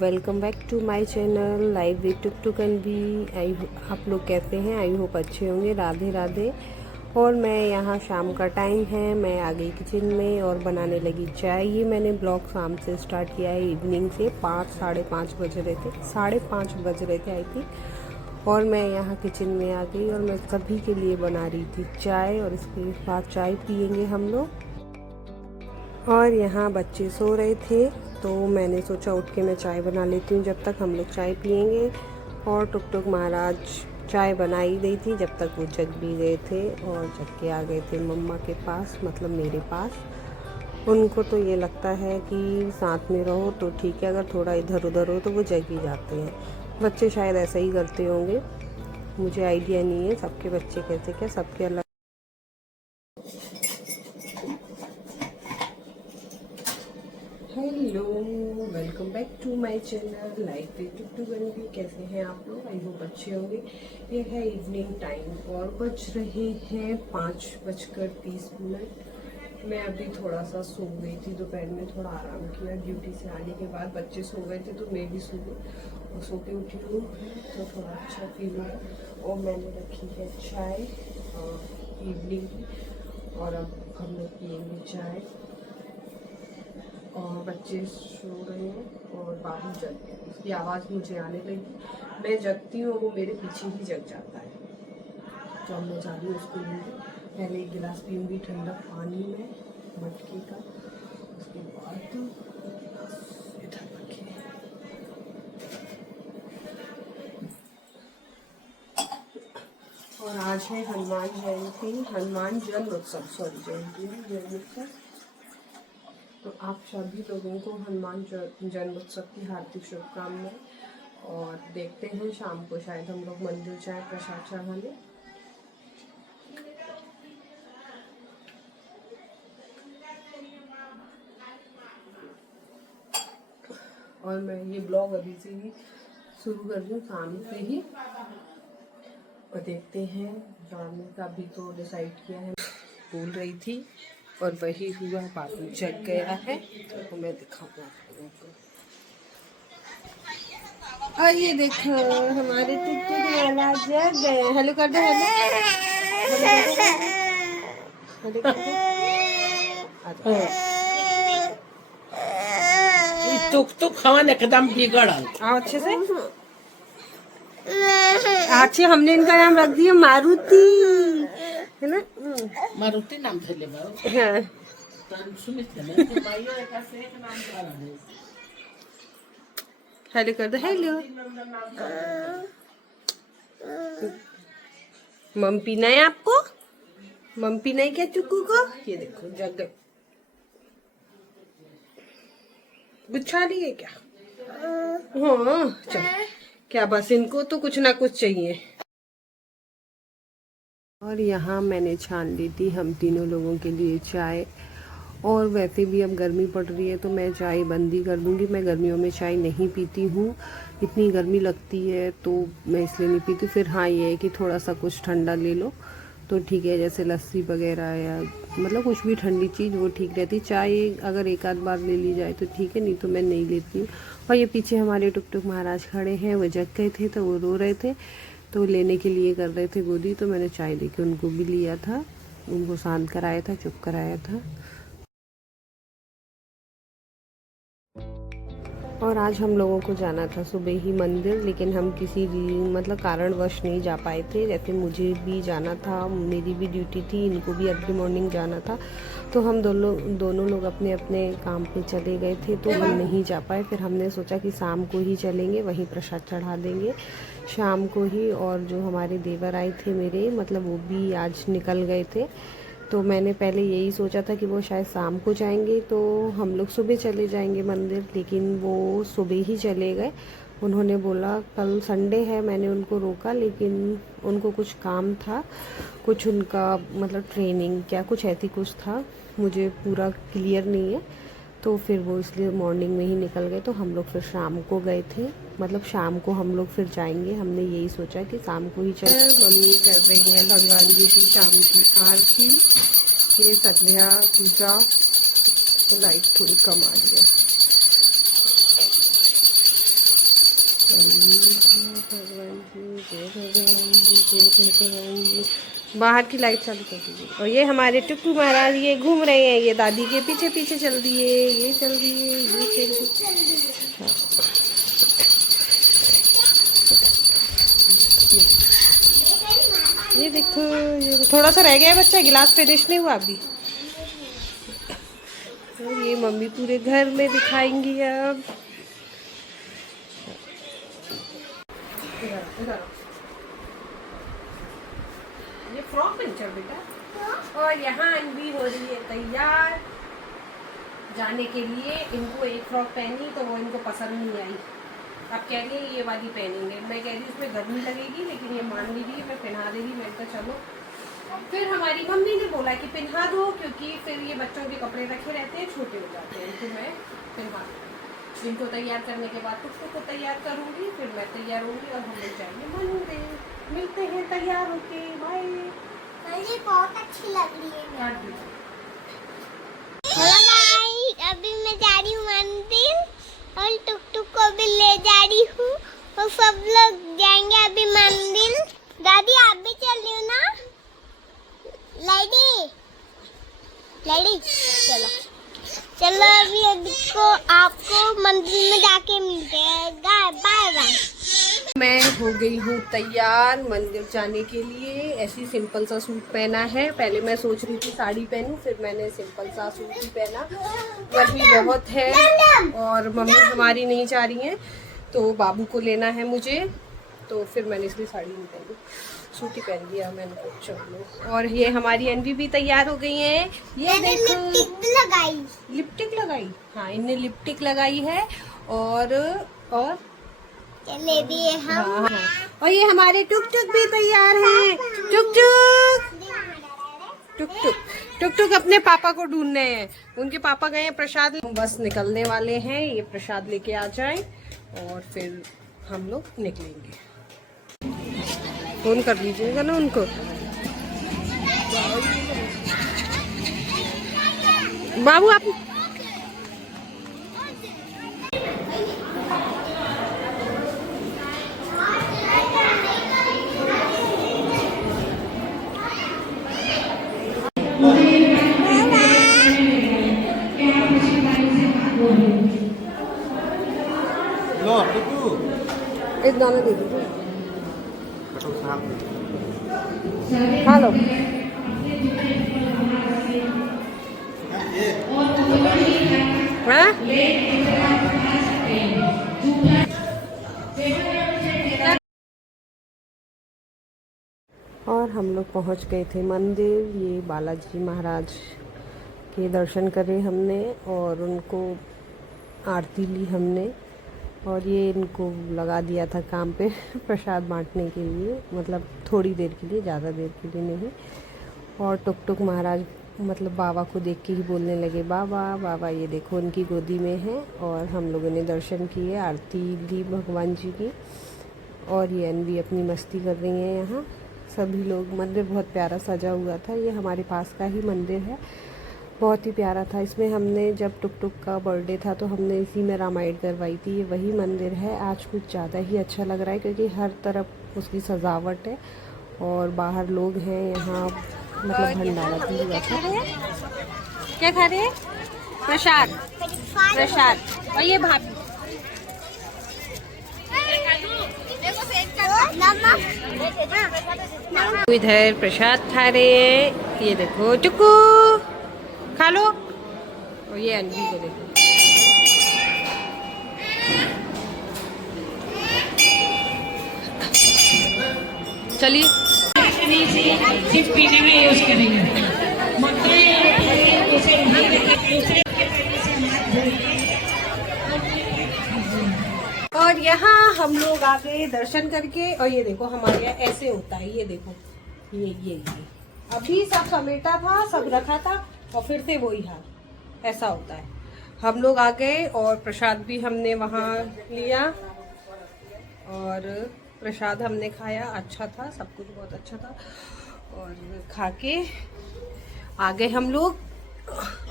Welcome back to my channel life with Tuk Tuk Anvi. आप लोग कैसे हैं? आई होप अच्छे होंगे। राधे राधे। और मैं यहाँ शाम का टाइम है, मैं आ गई किचन में और बनाने लगी चाय। ये मैंने ब्लॉग शाम से स्टार्ट किया है, इवनिंग से 5-5:30 बज रहे थे, 5:30 बज रहे थे आई थिंक। और मैं यहाँ किचन में आ गई और मैं सभी के लिए बना रही थी चाय, और इसके बाद चाय पियेंगे हम लोग। और यहाँ बच्चे सो रहे थे तो मैंने सोचा उठ के मैं चाय बना लेती हूँ जब तक हम लोग चाय पियेंगे। और टुक टुक महाराज चाय बना ही गई थी जब तक वो जग भी गए थे, और जग के आ गए थे मम्मा के पास, मतलब मेरे पास। उनको तो ये लगता है कि साथ में रहो तो ठीक है, अगर थोड़ा इधर उधर हो तो वो जग ही जाते हैं। बच्चे शायद ऐसा ही करते होंगे, मुझे आइडिया नहीं है सबके बच्चे कैसे, क्या सबके अलग। Hello, welcome back to my channel life with Tuk Tuk Anvi. कैसे हैं आप लोग? आई होप अच्छे होंगे। ये है इवनिंग टाइम और बज रहे हैं 5:30। मैं अभी थोड़ा सा सो गई थी, दोपहर में थोड़ा आराम किया ड्यूटी से आने के बाद। बच्चे सो गए थे तो मैं भी सो गई और सो के उठी हूँ तो थोड़ा अच्छा फील हुआ। और मैंने रखी है चाय इवनिंग की, और अब हम लोग पियेंगे चाय। और बच्चे सो रहे हैं और बाबू जग गए, उसकी आवाज़ मुझे आने लगी। मैं जगती हूँ, वो मेरे पीछे ही जग जाता है। तो अब मैं जा रही हूँ उसको लूँगी। पहले एक गिलास पीऊँगी ठंडा पानी में मटके का, उसके बाद इधर रखिए। और आज है हनुमान जयंती, हनुमान जन्मोत्सव, सॉरी जयंती है, जन्मोत्सव। तो आप सभी लोगों को हनुमान जन्मोत्सव की हार्दिक शुभकामनाएं। और देखते हैं शाम को शायद हम लोग मंदिर जाएं प्रसाद चढ़ाने। और मैं ये ब्लॉग अभी से ही शुरू कर रही हूँ, शाम से ही। और देखते हैं जाने का भी तो डिसाइड किया है, बोल रही थी और वही हुआ, बाबू जग गया है तो मैं दिखाऊंगा आप लोगों को। और ये देखो हमारे टुक टुक महाराज जग गए। हेलो कर दो, हेलो हेलो कर दो। टुक टुक हवन एकदम बिगड़ल। आओ अच्छे से। अच्छे, हमने इनका नाम रख दिया मारुति, है ना? मारुति नाम धरले बा। हाँ। तन सुमित है ना, तो माइयो एक से एक नाम करा दे। हेलो कर दो, हेलो। मम्पी नहीं आपको? मम्पी नहीं क्या चुक्कू को? ये देखो जग गए। बिछा लिए क्या? हाँ चल, क्या बस इनको तो कुछ ना कुछ चाहिए। और यहाँ मैंने छान ली थी हम तीनों लोगों के लिए चाय। और वैसे भी अब गर्मी पड़ रही है तो मैं चाय बंद ही कर दूँगी। मैं गर्मियों में चाय नहीं पीती हूँ, इतनी गर्मी लगती है तो मैं इसलिए नहीं पीती। फिर हाँ ये है कि थोड़ा सा कुछ ठंडा ले लो तो ठीक है, जैसे लस्सी वगैरह या मतलब कुछ भी ठंडी चीज़ वो ठीक रहती। चाय अगर एक आध बार ले ली जाए तो ठीक है, नहीं तो मैं नहीं लेती हूँ। और ये पीछे हमारे टुक टुक महाराज खड़े हैं, वो जग गए थे तो वो रो रहे थे, तो लेने के लिए कर रहे थे गोदी, तो मैंने चाय देके उनको भी लिया था, उनको शांत कराया था, चुप कराया था। और आज हम लोगों को जाना था सुबह ही मंदिर, लेकिन हम किसी मतलब कारणवश नहीं जा पाए थे। जैसे मुझे भी जाना था, मेरी भी ड्यूटी थी, इनको भी अर्ली मॉर्निंग जाना था, तो हम दोनों लोग अपने अपने काम पे चले गए थे तो हम नहीं जा पाए। फिर हमने सोचा कि शाम को ही चलेंगे, वहीं प्रसाद चढ़ा देंगे शाम को ही। और जो हमारे देवर आए थे मेरे, मतलब वो भी आज निकल गए थे, तो मैंने पहले यही सोचा था कि वो शायद शाम को जाएंगे तो हम लोग सुबह चले जाएंगे मंदिर, लेकिन वो सुबह ही चले गए। उन्होंने बोला कल संडे है, मैंने उनको रोका लेकिन उनको कुछ काम था, कुछ उनका मतलब ट्रेनिंग क्या कुछ ऐसी कुछ था, मुझे पूरा क्लियर नहीं है। तो फिर वो इसलिए मॉर्निंग में ही निकल गए, तो हम लोग फिर शाम को गए थे, मतलब शाम को हम लोग फिर जाएंगे। हमने यही सोचा कि शाम को ही चल। मम्मी कर रही हैं भगवान जी की शाम की आरती, ये संध्या पूजा। तो लाइट थोड़ी कम आ रही है। भगवान जी, जय भगवान जी, जय भगवान जी। बाहर की लाइट चालू कर दीजिए। और ये हमारे टुक्कू महाराज ये घूम रहे हैं, ये दादी के पीछे पीछे चल दिए, ये चल दिए, ये चल दिए। हाँ। ये देखो, ये थोड़ा सा रह गया है बच्चा, गिलास फिनिश नहीं हुआ अभी। और ये मम्मी पूरे घर में दिखाएंगी अब। ये फ्रॉक पिंचर बेटा। और यहाँ अनवी हो रही है तैयार जाने के लिए। इनको एक फ्रॉक पहनी तो वो इनको पसंद नहीं आई। अब कह रही है ये वाली पहनेंगे। मैं कह रही हूँ इसमें गर्मी लगेगी, लेकिन ये मान ली रही है, मैं पहना देगी। मैं तो चलो। फिर हमारी मम्मी ने बोला कि पहना दो, क्योंकि फिर ये बच्चों के कपड़े रखे रहते हैं, छोटे हो जाते हैं। तो मैं पहना इनको तैयार करने के बाद टुक्कू को तैयार करूँगी, फिर मैं तैयार होंगी और हम लोग जाएंगे मंदिर। मिलते हैं तैयार होके। बाय। बहुत अच्छी लग रही है। काट दो। हेलो गाइस, अभी मैं जा रही हूँ मंदिर और टुकटुक को भी ले जा रही हूँ और सब लोग जाएंगे अभी मंदिर। दादी आप भी चल रही हो ना? लाइडी लाइडी चलो चलो अभी को आपको मंदिर में जाके मिलते हैं। Bye bye. मैं हो गई हूँ तैयार मंदिर जाने के लिए। ऐसी सिंपल सा सूट पहना है। पहले मैं सोच रही थी साड़ी पहनूं, फिर मैंने सिंपल सा सूट ही पहना। गर्मी बहुत है और मम्मी हमारी नहीं जा रही हैं, तो बाबू को लेना है मुझे, तो फिर मैंने इसलिए साड़ी नहीं पहनी, सूट ही पहन लिया मैंने। तो चलो। और ये हमारी अनवी भी तैयार हो गई है। ये देखो लिपस्टिक लगाई। हाँ, इनने लिपस्टिक लगाई है और चले दिए हम। हाँ। और ये हमारे टुक टुक भी तैयार हैं। टुक टुक टुक टुक टुक टुक अपने पापा को ढूंढ रहे हैं। उनके पापा गए हैं प्रसाद, बस निकलने वाले हैं। ये प्रसाद लेके आ जाएं और फिर हम लोग निकलेंगे। फोन कर लीजिएगा ना उनको। बाबू आप एक दाना दे दीजिए, खा लो। हाँ? और हम लोग पहुंच गए थे मंदिर। ये बालाजी महाराज के दर्शन करे हमने और उनको आरती ली हमने। और ये इनको लगा दिया था काम पे प्रसाद बांटने के लिए, मतलब थोड़ी देर के लिए, ज़्यादा देर के लिए नहीं। और टुक टुक महाराज मतलब बाबा को देख के ही बोलने लगे बाबा बाबा। ये देखो उनकी गोदी में है। और हम लोगों ने दर्शन किए, आरती ली भगवान जी की। और ये अनवी अपनी मस्ती कर रही हैं यहाँ। सभी लोग, मंदिर बहुत प्यारा सजा हुआ था। ये हमारे पास का ही मंदिर है, बहुत ही प्यारा था। इसमें हमने जब टुक टुक का बर्थडे था तो हमने इसी में रामायण करवाई थी। ये वही मंदिर है। आज कुछ ज़्यादा ही अच्छा लग रहा है क्योंकि हर तरफ उसकी सजावट है और बाहर लोग हैं यहाँ, मतलब भंडारा भी हुआ था। क्या खा रहे हैं? प्रसाद। प्रसाद। और ये भाभी इधर प्रसाद खा रहे हैं। ये देखो टुकू खा लो। और ये अनवी को देखो। चलिए सिर्फ पीने में यूज करेंगे। और यहाँ हम लोग आ गए दर्शन करके। और ये देखो हमारे यहाँ ऐसे होता है। ये देखो ये अभी सब समेटा था, सब रखा था और फिर से वही हाल ऐसा होता है। हम लोग आ गए और प्रसाद भी हमने वहाँ लिया और प्रसाद हमने खाया। अच्छा था, सब कुछ बहुत अच्छा था। और खा के आ गए हम लोग।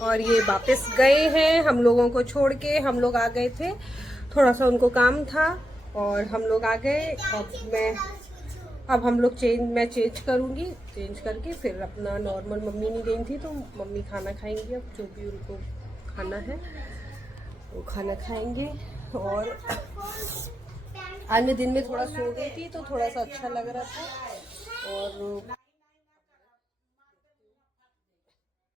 और ये वापस गए हैं हम लोगों को छोड़ के। हम लोग आ गए थे, थोड़ा सा उनको काम था और हम लोग आ गए। अब हम लोग मैं चेंज करूँगी, चेंज करके फिर अपना नॉर्मल, मम्मी नहीं गई थी तो मम्मी खाना खाएंगी, अब जो भी उनको खाना है वो खाना खाएंगे। और आज मैं दिन में थोड़ा सो गई थी तो थोड़ा सा अच्छा लग रहा था। और